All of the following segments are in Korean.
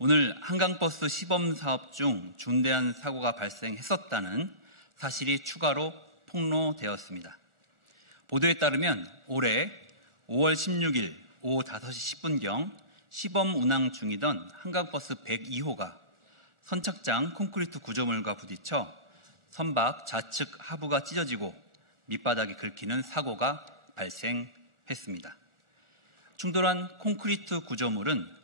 오늘 한강버스 시범사업 중 중대한 사고가 발생했었다는 사실이 추가로 폭로되었습니다. 보도에 따르면 올해 5월 16일 오후 5시 10분경 시범 운항 중이던 한강버스 102호가 선착장 콘크리트 구조물과 부딪혀 선박 좌측 하부가 찢어지고 밑바닥이 긁히는 사고가 발생했습니다. 충돌한 콘크리트 구조물은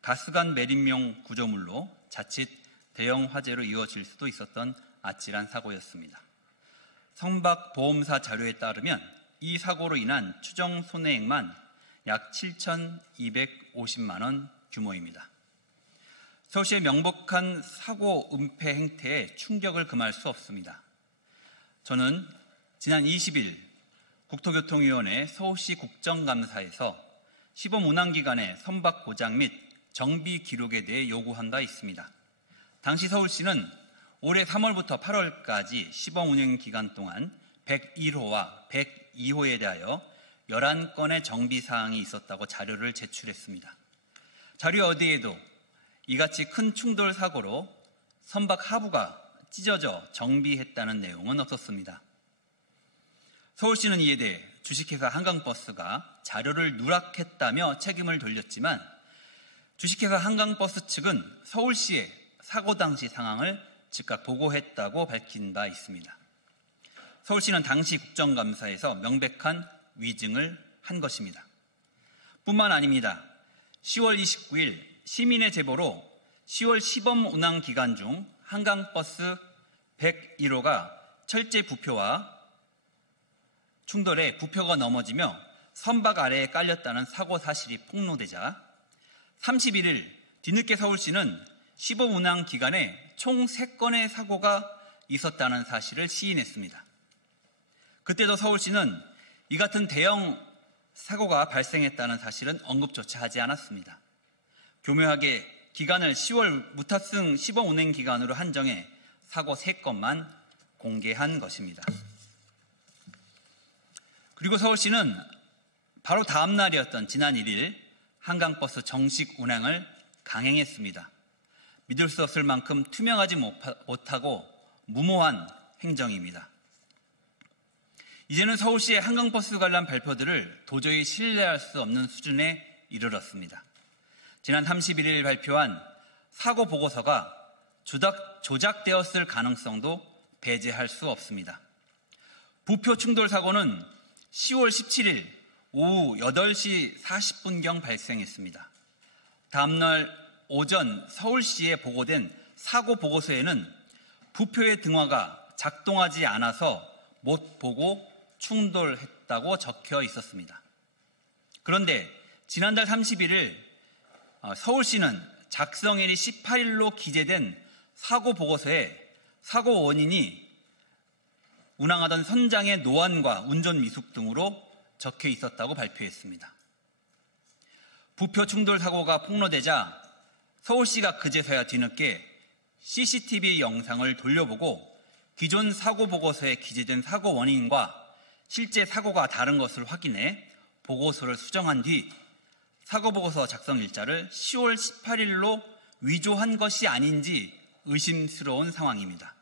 가스관 매립용 구조물로 자칫 대형 화재로 이어질 수도 있었던 아찔한 사고였습니다. 선박 보험사 자료에 따르면 이 사고로 인한 추정 손해액만 약 7,250만 원 규모입니다. 서울시의 명백한 사고 은폐 행태에 충격을 금할 수 없습니다. 저는 지난 20일 국토교통위원회 서울시 국정감사에서 시범 운항 기간의 선박 고장 및 정비 기록에 대해 요구한 바 있습니다. 당시 서울시는 올해 3월부터 8월까지 시범 운행 기간 동안 101호와 102호에 대하여 11건의 정비 사항이 있었다고 자료를 제출했습니다. 자료 어디에도 이같이 큰 충돌 사고로 선박 하부가 찢어져 정비했다는 내용은 없었습니다. 서울시는 이에 대해 주식회사 한강버스가 자료를 누락했다며 책임을 돌렸지만 주식회사 한강버스 측은 서울시에 사고 당시 상황을 즉각 보고했다고 밝힌 바 있습니다. 서울시는 당시 국정감사에서 명백한 위증을 한 것입니다. 뿐만 아닙니다. 10월 29일 시민의 제보로 10월 시범 운항 기간 중 한강버스 101호가 철제 부표와 충돌해 부표가 넘어지며 선박 아래에 깔렸다는 사고 사실이 폭로되자 31일 뒤늦게 서울시는 시범 운항 기간에 총 3건의 사고가 있었다는 사실을 시인했습니다. 그때도 서울시는 이 같은 대형 사고가 발생했다는 사실은 언급조차 하지 않았습니다. 교묘하게 기간을 10월 무탑승 시범 운행 기간으로 한정해 사고 3건만 공개한 것입니다. 그리고 서울시는 바로 다음 날이었던 지난 1일 한강버스 정식 운항을 강행했습니다. 믿을 수 없을 만큼 투명하지 못하고 무모한 행정입니다. 이제는 서울시의 한강버스 관련 발표들을 도저히 신뢰할 수 없는 수준에 이르렀습니다. 지난 31일 발표한 사고 보고서가 조작되었을 가능성도 배제할 수 없습니다. 부표 충돌 사고는 10월 17일 오후 8시 40분경 발생했습니다. 다음날 오전 서울시에 보고된 사고 보고서에는 부표의 등화가 작동하지 않아서 못 보고 충돌했다고 적혀 있었습니다. 그런데 지난달 31일 서울시는 작성일이 18일로 기재된 사고 보고서에 사고 원인이 운항하던 선장의 노안과 운전 미숙 등으로 적혀 있었다고 발표했습니다. 부표 충돌 사고가 폭로되자 서울시가 그제서야 뒤늦게 CCTV 영상을 돌려보고 기존 사고 보고서에 기재된 사고 원인과 실제 사고가 다른 것을 확인해 보고서를 수정한 뒤 사고 보고서 작성 일자를 10월 18일로 위조한 것이 아닌지 의심스러운 상황입니다.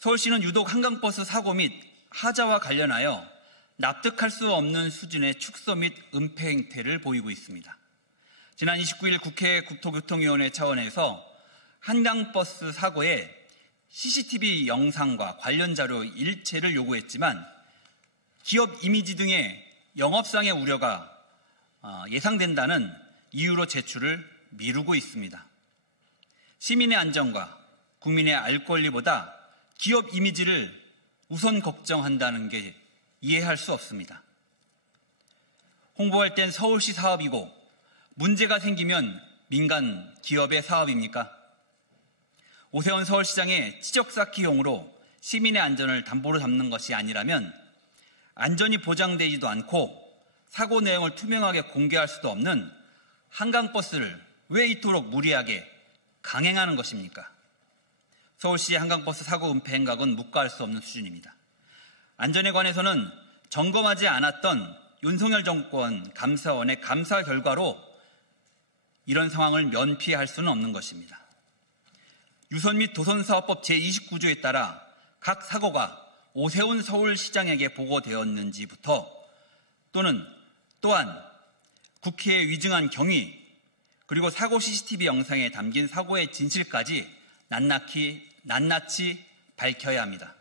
서울시는 유독 한강버스 사고 및 하자와 관련하여 납득할 수 없는 수준의 축소 및 은폐 행태를 보이고 있습니다. 지난 29일 국회 국토교통위원회 차원에서 한강버스 사고의 CCTV 영상과 관련 자료 일체를 요구했지만 기업 이미지 등의 영업상의 우려가 예상된다는 이유로 제출을 미루고 있습니다. 시민의 안전과 국민의 알 권리보다 기업 이미지를 우선 걱정한다는 게 이해할 수 없습니다. 홍보할 땐 서울시 사업이고 문제가 생기면 민간 기업의 사업입니까? 오세훈 서울시장의 치적 쌓기용으로 시민의 안전을 담보로 잡는 것이 아니라면 안전이 보장되지도 않고 사고 내용을 투명하게 공개할 수도 없는 한강버스를 왜 이토록 무리하게 강행하는 것입니까? 서울시의 한강버스 사고 은폐 행각은 묵과할 수 없는 수준입니다. 안전에 관해서는 점검하지 않았던 윤석열 정권 감사원의 감사 결과로 이런 상황을 면피할 수는 없는 것입니다. 유선 및 도선사업법 제29조에 따라 각 사고가 오세훈 서울시장에게 보고되었는지부터 또한 국회에 위증한 경위 그리고 사고 CCTV 영상에 담긴 사고의 진실까지 낱낱이 밝혀야 합니다.